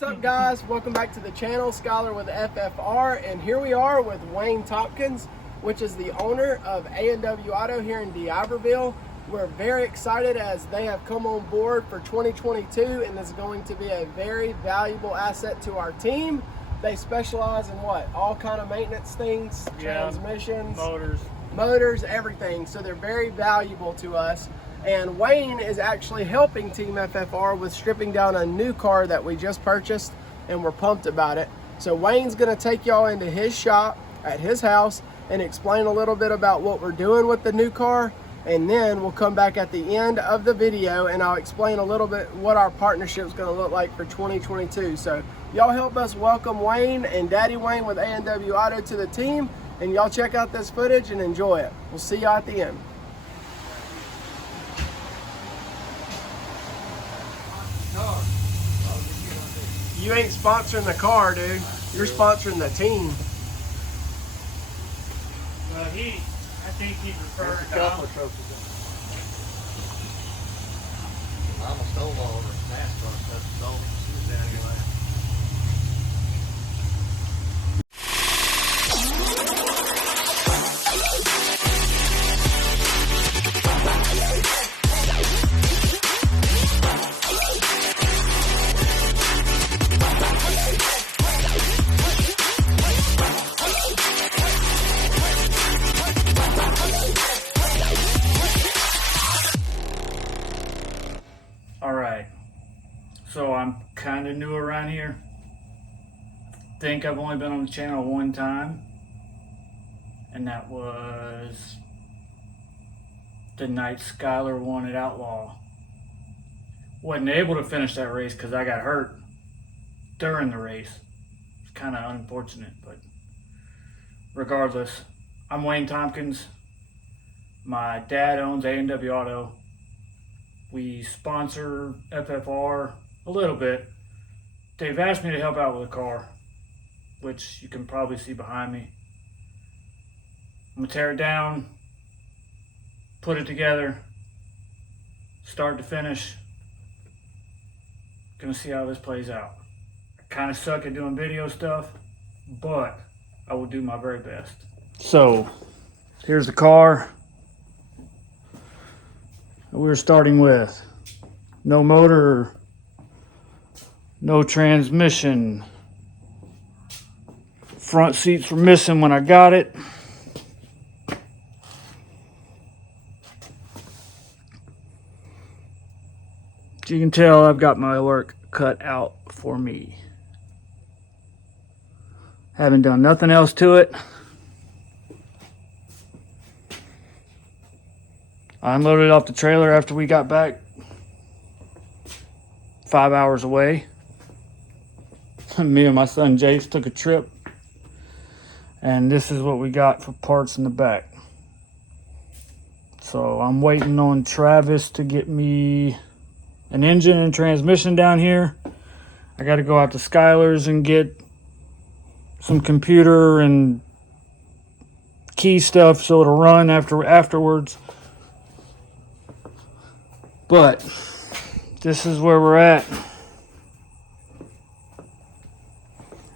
What's up, guys? Welcome back to the channel, Skylar with FFR, and here we are with Wayne Tompkins, which is the owner of A&W Auto here in D'Iberville. We're very excited as they have come on board for 2022, and is going to be a very valuable asset to our team. They specialize in what? All kind of maintenance things, transmissions, motors, everything. So they're very valuable to us. And Wayne is actually helping Team FFR with stripping down a new car that we just purchased, and we're pumped about it. So Wayne's gonna take y'all into his shop at his house and explain a little bit about what we're doing with the new car. And then we'll come back at the end of the video and I'll explain a little bit what our partnership is gonna look like for 2022. So y'all help us welcome Wayne and Daddy Wayne with A&W Auto to the team, and y'all check out this footage and enjoy it. We'll see y'all at the end. You ain't sponsoring the car, dude. You're sponsoring the team. I think he preferred a couple of trophies. Mama stole all of her NASCAR stuff. Stole it. She was down here last. So I'm kind of new around here. I think I've only been on the channel one time, and that was the night Skylar won at Outlaw. Wasn't able to finish that race because I got hurt during the race. It's kind of unfortunate, but regardless, I'm Wayne Tompkins. My dad owns A&W Auto. We sponsor FFR a little bit. They've asked me to help out with a car, which you can probably see behind me. I'm gonna tear it down, put it together, start to finish. Gonna see how this plays out. I kind of suck at doing video stuff, but I will do my very best. So here's the car we're starting with. No motor, no transmission. Front seats were missing when I got it. As you can tell, I've got my work cut out for me. Haven't done nothing else to it. I unloaded it off the trailer after we got back 5 hours away. Me and my son Jace took a trip, and this is what we got for parts in the back. So I'm waiting on Travis to get me an engine and transmission down here. I got to go out to Skylar's and get some computer and key stuff so it'll run afterwards. But this is where we're at.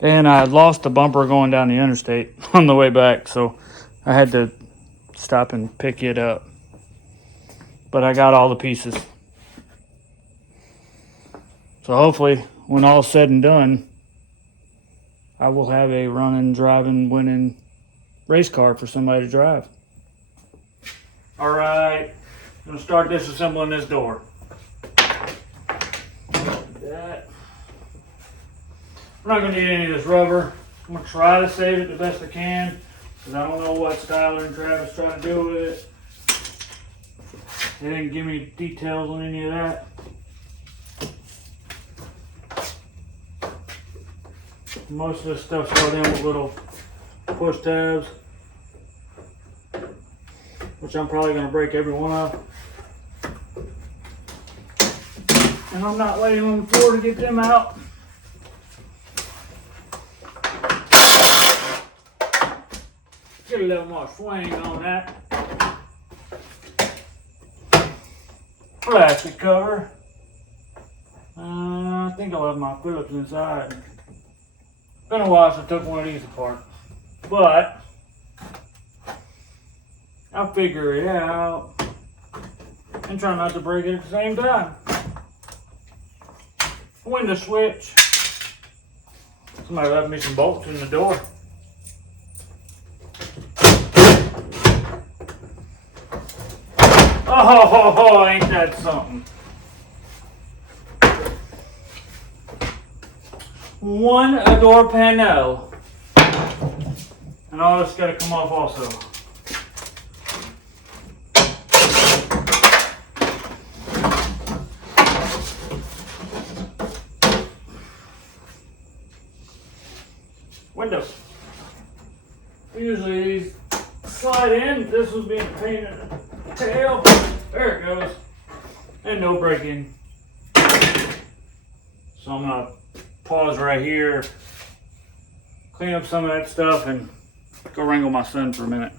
And I lost the bumper going down the interstate on the way back, so I had to stop and pick it up. But I got all the pieces. So hopefully, when all's said and done, I will have a running, driving, winning race car for somebody to drive. All right. I'm gonna start disassembling this door. That. We're not gonna need any of this rubber. I'm gonna try to save it the best I can because I don't know what Skylar and Travis try to do with it. They didn't give me details on any of that. Most of this stuff's got in with little push tabs, which I'm probably gonna break every one of. And I'm not laying on the floor to get them out. Get a little more swing on that. Plastic cover. I think I left my Phillips inside. Been a while since I took one of these apart, but I'll figure it out and try not to break it at the same time. Window switch. Somebody left me some bolts in the door. Oh, ain't that something? One door panel. And all this gotta come off also. Windows. Usually these slide in. This was being a pain in the tail. There it goes. And no break-in. So I'm gonna pause right here, clean up some of that stuff, and go wrangle my son for a minute.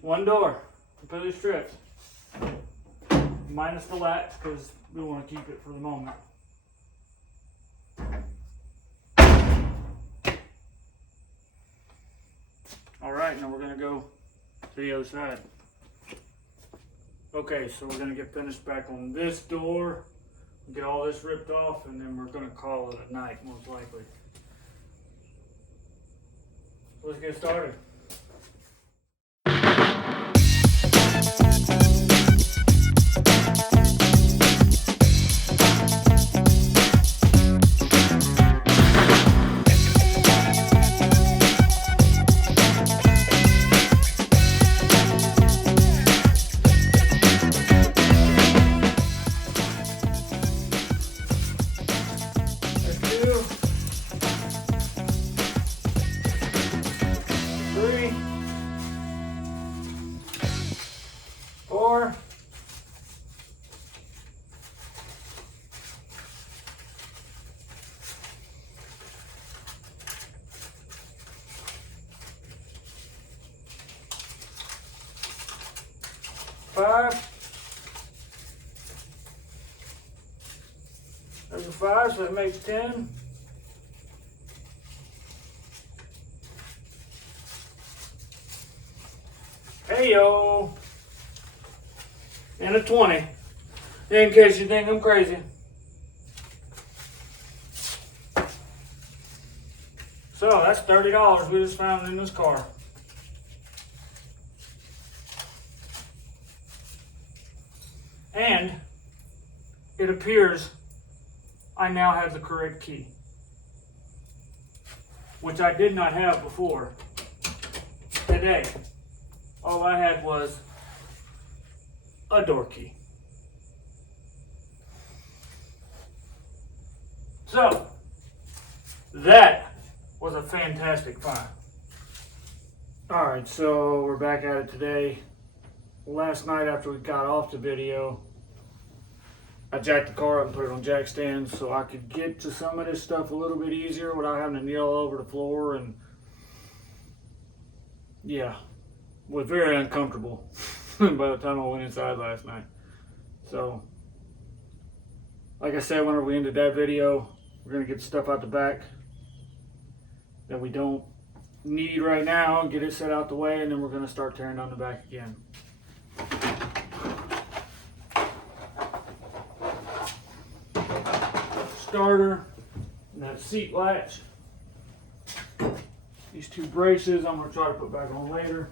One door, completely stripped. Minus the latch, because we want to keep it for the moment. Alright, now we're going to go to the other side. Okay, so we're going to get finished back on this door, get all this ripped off, and then we're going to call it a night, most likely. Let's get started. Five. There's a 5, so that makes 10. Hey-yo. And a 20. In case you think I'm crazy. So that's $30 we just found in this car. And it appears I now have the correct key, which I did not have before today. All I had was a door key. So that was a fantastic find. Alright, so we're back at it today. Last night after we got off the video, I jacked the car up and put it on jack stands so I could get to some of this stuff a little bit easier without having to kneel over the floor, and yeah, was very uncomfortable by the time I went inside last night. So, like I said, whenever we ended that video, we're going to get stuff out the back that we don't need right now and get it set out the way, and then we're going to start tearing down the back again. Starter, and that seat latch, these 2 braces I'm going to try to put back on later.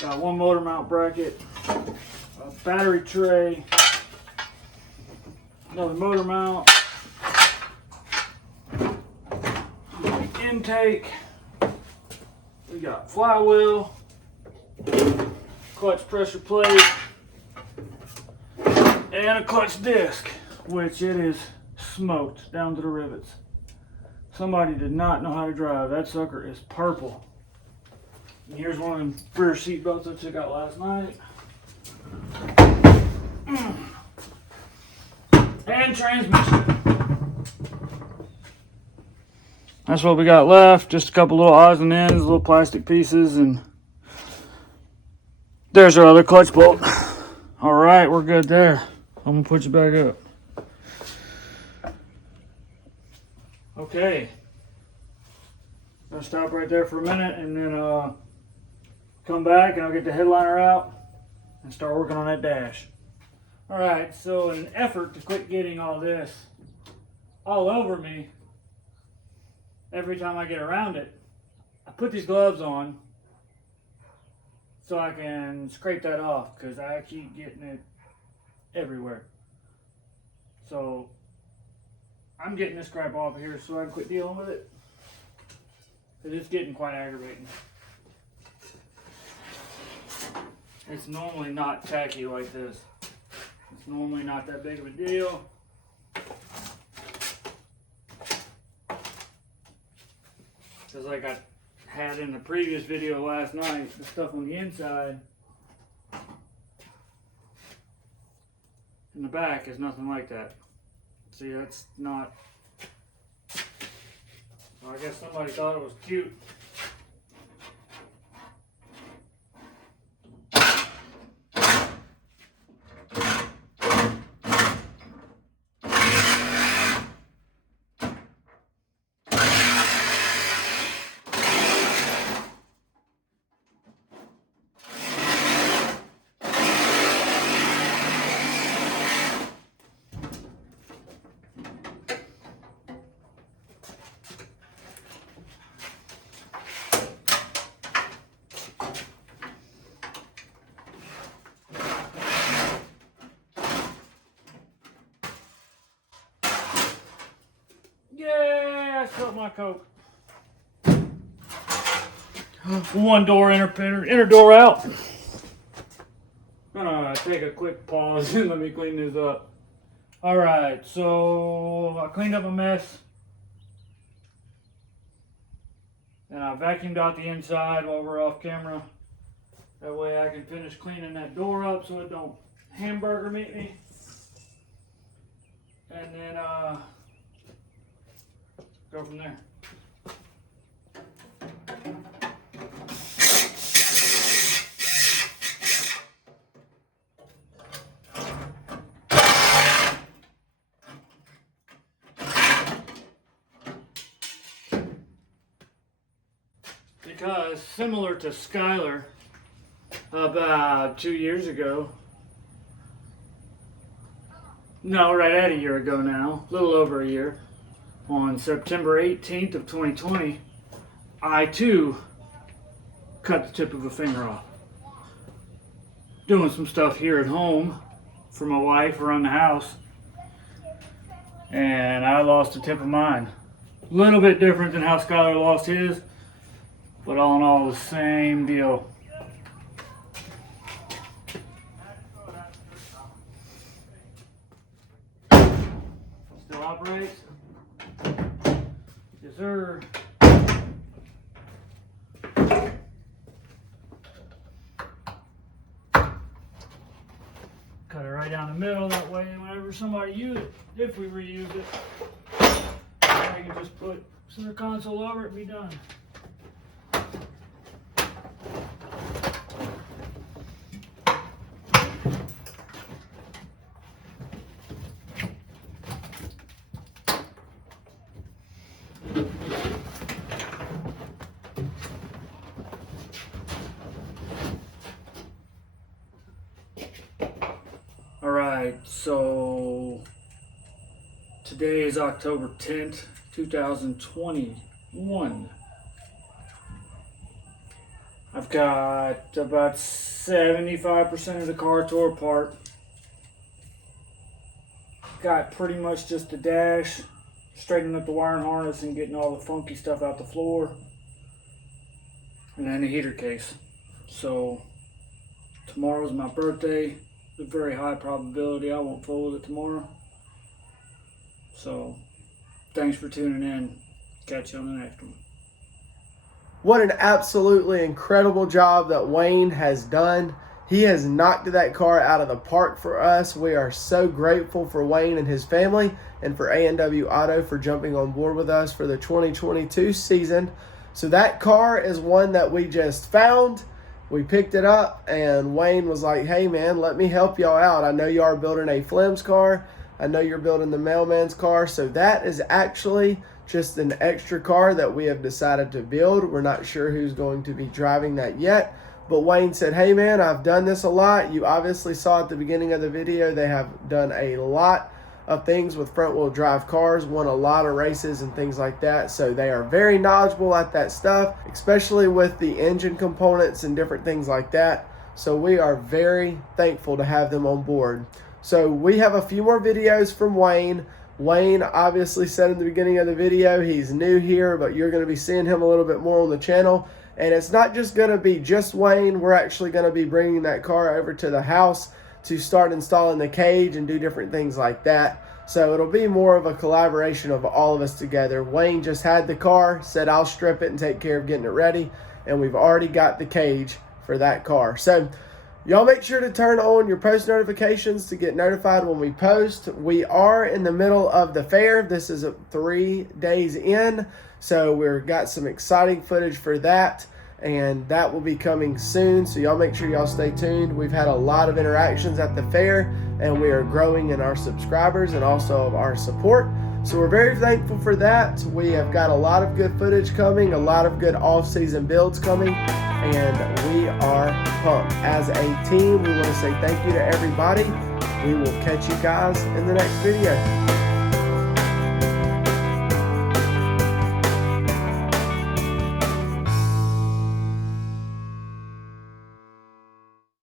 Got 1 motor mount bracket, a battery tray, another motor mount, intake, we got flywheel, clutch pressure plate, and a clutch disc, which it is smoked down to the rivets. Somebody did not know how to drive. That sucker is purple. And here's one of them rear seat belts I took out last night. And transmission. that's what we got left. Just a couple little odds and ends, little plastic pieces, and there's our other clutch bolt. All right, we're good there. I'm gonna put you back up. Okay. I'll stop right there for a minute and then come back and I'll get the headliner out and start working on that dash. All right, so in an effort to quit getting all this all over me every time I get around it, I put these gloves on so I can scrape that off because I keep getting it everywhere. So I'm getting this crap off here so I can quit dealing with it because it's getting quite aggravating. It's normally not tacky like this. It's normally not that big of a deal. Just like I had in the previous video last night, the stuff on the inside in the back is nothing like that. See, that's not, well, I guess somebody thought it was cute. Yeah, I spilled my Coke. One door inner door out. Gonna take a quick pause and let me clean this up. All right, so I cleaned up a mess. And I vacuumed out the inside while we're off camera. That way I can finish cleaning that door up so it don't hamburger meat me. And then go from there. Because similar to Skylar, about 2 years ago, no, right at a year ago now, a little over a year, on September 18th of 2020, I too cut the tip of a finger off. Doing some stuff here at home for my wife around the house, and I lost the tip of mine. A little bit different than how Skylar lost his, but all in all, the same deal. Still operates? Yes, sir. Cut it right down the middle, that way whenever somebody use it, if we reuse it, I can just put center console over it and be done. Alright, so today is October 10th, 2021. I've got about 75% of the car tore apart. Got pretty much just the dash, straightening up the wiring harness and getting all the funky stuff out the floor. And then the heater case. So tomorrow's my birthday. A very high probability I won't fool with it tomorrow. So thanks for tuning in. Catch you on the next one. What an absolutely incredible job that Wayne has done. He has knocked that car out of the park for us. We are so grateful for Wayne and his family, and for A&W Auto for jumping on board with us for the 2022 season. So that car is one that we just found. We picked it up, and Wayne was like, hey man, let me help y'all out. I know you are building a Flem's car. I know you're building the mailman's car. So that is actually just an extra car that we have decided to build. We're not sure who's going to be driving that yet. But Wayne said, hey man, I've done this a lot. You obviously saw at the beginning of the video, they have done a lot of things with front wheel drive cars, won a lot of races and things like that. So they are very knowledgeable at that stuff, especially with the engine components and different things like that. So we are very thankful to have them on board. So we have a few more videos from Wayne. Wayne obviously said in the beginning of the video, he's new here, but you're going to be seeing him a little bit more on the channel. And it's not just going to be just Wayne. We're actually going to be bringing that car over to the house to start installing the cage and do different things like that. So it'll be more of a collaboration of all of us together. Wayne just had the car, said I'll strip it and take care of getting it ready. And we've already got the cage for that car. So y'all make sure to turn on your post notifications to get notified when we post. We are in the middle of the fair. This is 3 days in. So we've got some exciting footage for that, and that will be coming soon. So y'all make sure y'all stay tuned. We've had a lot of interactions at the fair, and we are growing in our subscribers and also of our support. So we're very thankful for that. We have got a lot of good footage coming, a lot of good off-season builds coming, and we are pumped. As a team, we want to say thank you to everybody. We will catch you guys in the next video.